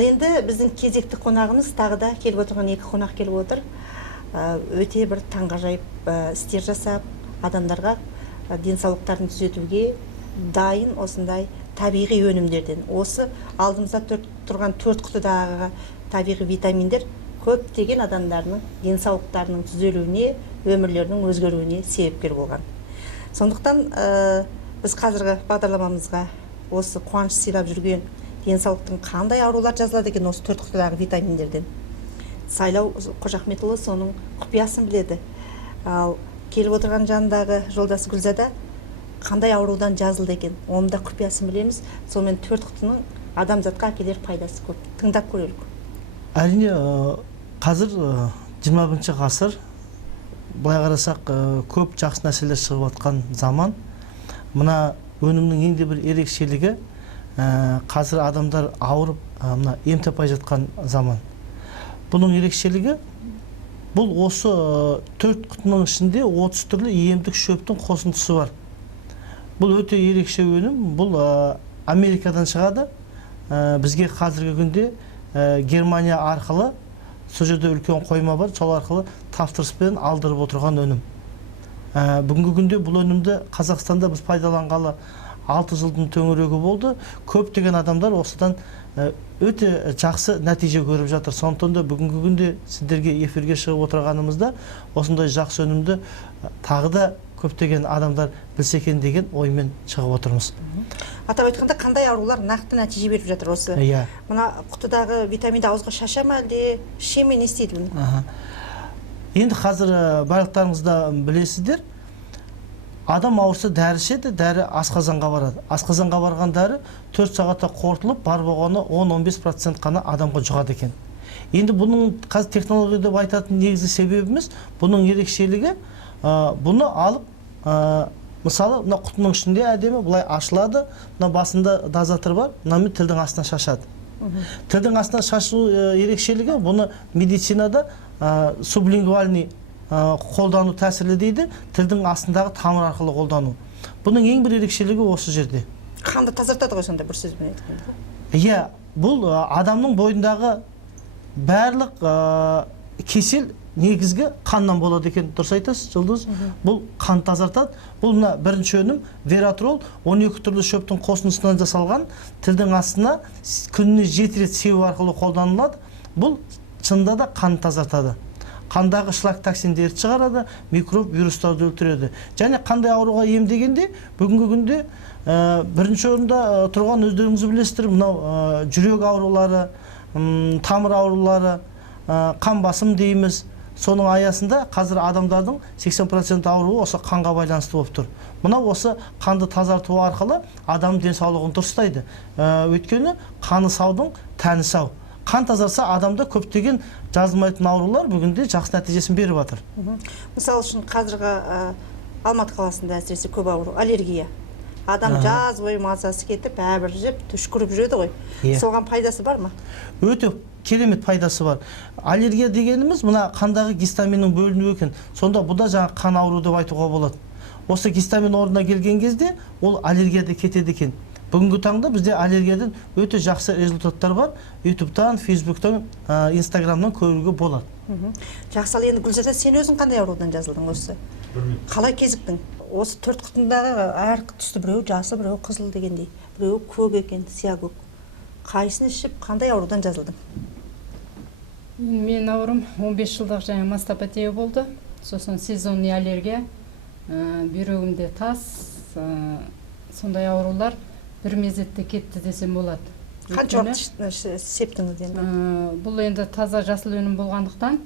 Ал енді біздің кезекті қонағымыз тағы да келіп отырған екі қонақ келіп отыр. Өте бір таңғажайып істер жасап, адамдарға денсаулықтарын түзетуге дайын осындай табиғи өнімдерден. Осы алдымызда тұрған 4 құтыдағы табиғи витаминдер көптеген адамдардың денсаулықтарының түзелуіне, өмірлерінің өзгеруіне себепкер болған. Сондықтан біз қазіргі бағдарламамызға осы қуаныш сыйлап жүрген денсаулықтың қандай аурулар жазылады екен осы 4 құтыдағы витаминдерден. Сайлау Қожахметұлы соның құпиясын біледі. Ал келіп отырған жанындағы жолдасы Гүлзада қандай аурудан жазылды екен, оның да құпиясын білеміз. Сонымен 4 құтының адамзатқа әкелер пайдасы көп. Тыңдап көрелік. Әрине, қазір 21 ғасыр, былай қарасақ, көп жақсы нәрселер шығып жатқан заман. Мына өнімнің ең де бір ерекшелігі, қазір адамдар ауырып, мына ем таппай жатқан заман. Бұның ерекшелігі, бұл осы 4 құтының ішінде 30 түрлі емдік шөптің қосындысы бар. Бұл өте ерекше өнім. Бұл Америкадан шығады. Бізге қазіргі күнде Германия арқылы, сол жерде үлкен қойма бар, сол арқылы тапсырыспен алдырып отырған өнім. Бүгінгі күнде бұл өнімді Қазақстанда біз пайдаланғалы 6 жылдың төңірегі болды. Көптеген адамдар осыдан өте жақсы нәтиже көріп жатыр. Сондықтан да бүгінгі күнде сіздерге эфирге шығып отырғанымызда осындай жақсы өнімді тағы да көптеген адамдар білсе екен деген оймен шығып отырмыз. Атап айтқанда қандай аурулар нақты нәтиже беріп жатыр осы? Мына құтыдағы витаминді ауызға шаша ма әлде іше ме, не істейді бұны? Енді қазір барлықтарыңызда білесіздер, адам ауырса дәрі ішеді, дәрі асқазанға барады. Асқазанға барған дәрі 4 сағатта қорытылып, бар болғаны 10-15% қана адамға жұғады екен. Енді бұның қазір технология деп айтатын негізгі себебіміз, бұның ерекшелігі, бұны алып, мысалы, мына құтының ішінде әдемі бұлай ашылады, мына басында дозатор бар, мына тілдің астына шашады. Тілдің астына шашу ерекшелігі, бұны медицинада сублингвальный қолдану тәсілі дейді, тілдің астындағы тамыр арқылы қолдану. Бұның ең бір ерекшелігі осы жерде. Қанды тазартады ғой сонда, бір сөзбен айтқанда? Иә, бұл адамның бойындағы барлық кесел негізгі қаннан болады екен. Дұрыс айтасыз, Жұлдыз? Бұл қан тазартады. Бұл мына бірінші өнім Вератрол 12 түрлі шөптің қосындысынан жасалған, тілдің астына күніне 7 рет себу арқылы қолданылады. Бұл шынында да қан тазартады. Қандағы шлак токсиндерді шығарады, микроб, вирустарды өлтіреді. Және қандай ауруға емдегенде, бүгінгі күнде бірінші орында тұрған өздеріңізді білесіздер, мынау жүрек аурулары, тамыр аурулары, қан басым дейміз. Соның аясында қазір адамдардың 80% ауруы осы қанға байланысты болып тұр. Мына осы қанды тазарту арқылы адам денсаулығын дұрыстайды. Өйткені қаны саудың тәні сау. Қан тазарса адамда көптеген жазылмайтын аурулар бүгінде жақсы нәтижесін беріп жатыр. Мысалы үшін қазіргі Алматы қаласында әсіресе көп ауру, аллергия. Адам жаз бойы мазасы кетіп, бәрібір жеп, түшкіріп жүреді ғой. Соған пайдасы бар ма? Өте керемет пайдасы бар. Аллергия дегеніміз мына қандағы гистаминнің бөлінуі екен. Сонда бұда жаңа қан ауру деп айтуға болады. Осы гистамин орнына келген кезде ол аллергияда кетеді екен. Бүгінгі таңда бізде аллергиядан өте жақсы результаттар бар. YouTube-тан, Facebook-тан, Instagram-нан көруге болады. Жақсы, ал енді Гүлзада, сен өзің қандай аурудан жазылдың осы? Қалай кезіктің? Осы 4 құтындағы әр түсті біреу жасы, біреу қызыл дегендей, біреу көк екен, сия көк. Қайсын ішіп, қандай аурудан жазылдың? Мен аурум 15 жылдық жаңа мастопатия болды. Сосын сезонный аллергия, бүйрегімде тас, сондай аурулар бір мезетте кетті десем болады. Қанша уақыт септіңіз енді? Бұл енді таза жасыл өнім болғандықтан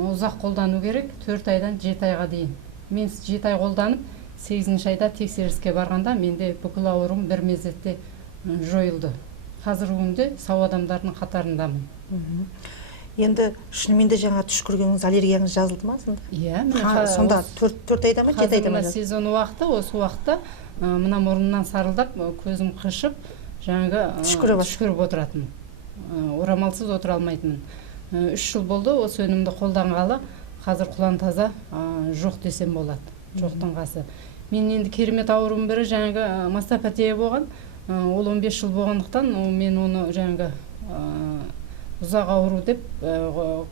ұзақ қолдану керек, 4 айдан 7 айға дейін. Мен 7 ай қолданып, 8 айда тексеріске барғанда менде бүкіл аурум бір мезетте жойылды. Қазір күнде сау адамдардың қатарындамын. Енді шынымен де жаңа түшкіргеніңіз, аллергияңыз жазылды ма сонда? Иә, сонда 4 айда ма, 7 айда ма? Қазір сезон уақыты, осы уақытта мына мұрнымнан сарылдап, көзім қышып, жаңағы түшкіріп отыратын. Орамалсыз отыра алмайтын. 3 жыл болды осы өнімді қолданғалы, қазір құлан таза жоқ десем болады. Жоқтың қасы. Мен енді керемет ауруым бірі жаңағы мастопатия болған. Ол 15 жыл болғандықтан мен оны жаңағы ұзақ ауру деп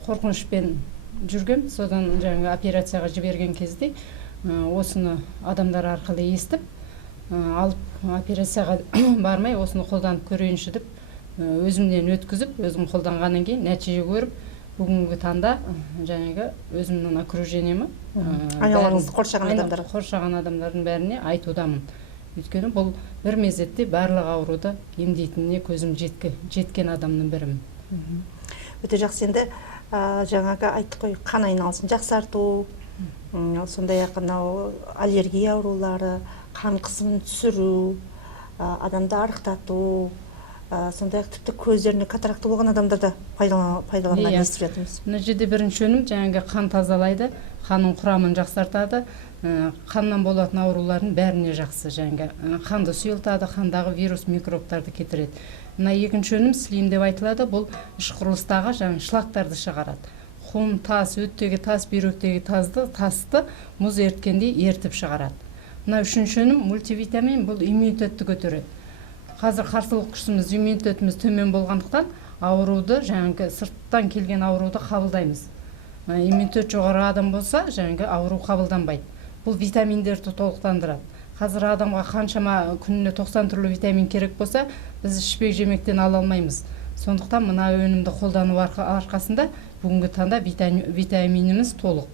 қорқынышпен жүргем. Содан жаңағы операцияға жіберген кезде осыны адамдар арқылы естіп алып операцияға бармай осыны қолданып көрейінші деп өзімнен өткізіп, өзім қолданғаннан кейін нәтиже көріп, бүгінгі таңда жаңағы өзімнің окружениемі айналаңызды қоршаған адамдардың бәріне айтудамын. Өйткені бұл бір мезетте барлық ауруды емдейтініне көзім жеткен адамның бірімін. Өте жақсы. Енді жаңағы айттық қой, қан айналысын жақсарту, сондай-ақ аллергия аурулары, қан қысымын түсіру, адамды арықтату, сондай-ақ тіпті көздеріне катаракты болған адамдарда пайдаланған естіп жатырмыз. Мына жерде бірінші өнім жаңағы қан тазалайды, қанның құрамын жақсартады, қаннан болатын аурулардың бәріне жақсы, жаңағы қанды сұйылтады, қандағы вирус микробтарды кетіреді. Мына екінші өнім слим деп айтылады, бұл іш құрылыстағы жаңағы шлактарды шығарады. Құм, тас, өттегі тас, бүйректегі тасты мұз ерткендей ертіп шығарады. Мына үшінші өнім мультивитамин, бұл иммунитетті көтереді. Қазір қарсылық күшіміз, иммунитетіміз төмен болғандықтан ауруды, жаңағы сырттан келген ауруды қабылдаймыз. Иммунитет жоғары адам болса, жаңағы ауру қабылданбайды. Бұл витаминдерді толықтандырады. Қазір адамға қаншама күніне 90 түрлі витамин керек болса, біз ішпек жемектен ала алмаймыз. Сондықтан мына өнімді қолдану арқасында бүгінгі таңда витаминіміз толық.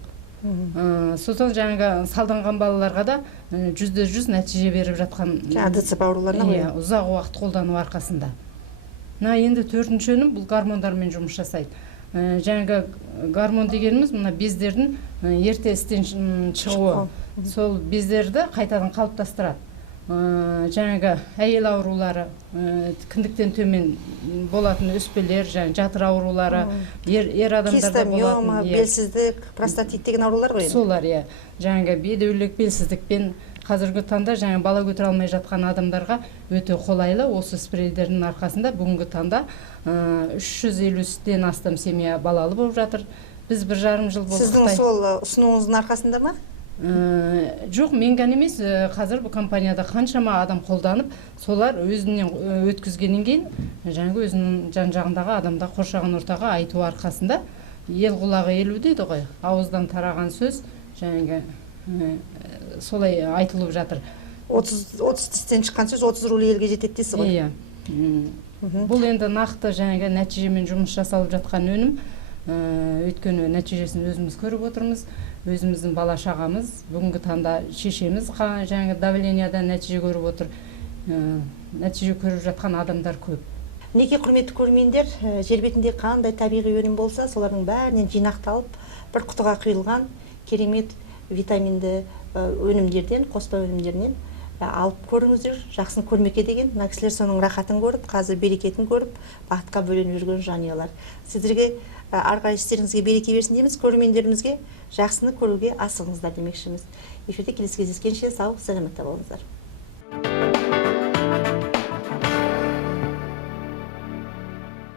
Сосын жаңағы салданған балаларға да 100% нәтиже беріп жатқан. ДЦП ауруларына ғой. Ұзақ уақыт қолдану арқасында. Енді төртінші өнім бұл гормондармен жұмыс жасайды. Жаңағы гормон дегеніміз мына бездердің ерте істен шығуы. Сол бездерді қайтадан қалыптастырады. Жаңағы әйел аурулары, кіндіктен төмен болатын өспелер, жатыр аурулары, ер адамдарда болатын. Кистомиома, белсіздік, простатит деген аурулар ғой. Солар, жаңағы бедеулік, белсіздікпен қазіргі таңда жаңа бала көтере алмай жатқан адамдарға өте қолайлы. Осы спрейлердің арқасында бүгінгі таңда 350-ден астам семья балалы болып жатыр. Біз 1,5 жыл болды. Сіздің сол ұсынуыңыздың арқасында ма? Жоқ, мен ғана емес, қазір бұл компанияда қаншама адам қолданып, солар өзінен өткізгеннен кейін жаңағы өзінің жан-жағындағы адамда қоршаған ортаға айту арқасында ел құлағы елу дейді ғой, ауыздан тараған сөз жаңағы солай айтылып жатыр. 30 тістен шыққан сөз 30 рулы елге жетеді дейсіз ғой. Бұл енді нақты жаңағы нәтижемен жұмыс жасалып жатқан өнім. Өйткені нәтижесін өзіміз көріп отырмыз. Өзіміздің бала шағамыз, бүгінгі таңда шешеміз жаңағы давлениядан нәтиже көріп отыр. Нәтиже көріп жатқан адамдар көп. Неге құрметті көрермендер, жер бетінде қандай табиғи өнім болса, солардың бәрінен жинақталып, бір құтыға құйылған керемет витаминді өнімдерден, қоспа өнімдерінен алып көріңіздер, жақсын көрмеке деген. Мына кісілер соның рахатын көріп, қазір берекетін көріп, бақытқа бөленіп жүрген жанұялар. Сіздерге арғы істеріңізге береке берсін дейміз, көрермендерімізге жақсыны көруге асығыңыздар демекшіміз. Эфирде келесі кездескенше сау, сәлеметте болыңыздар.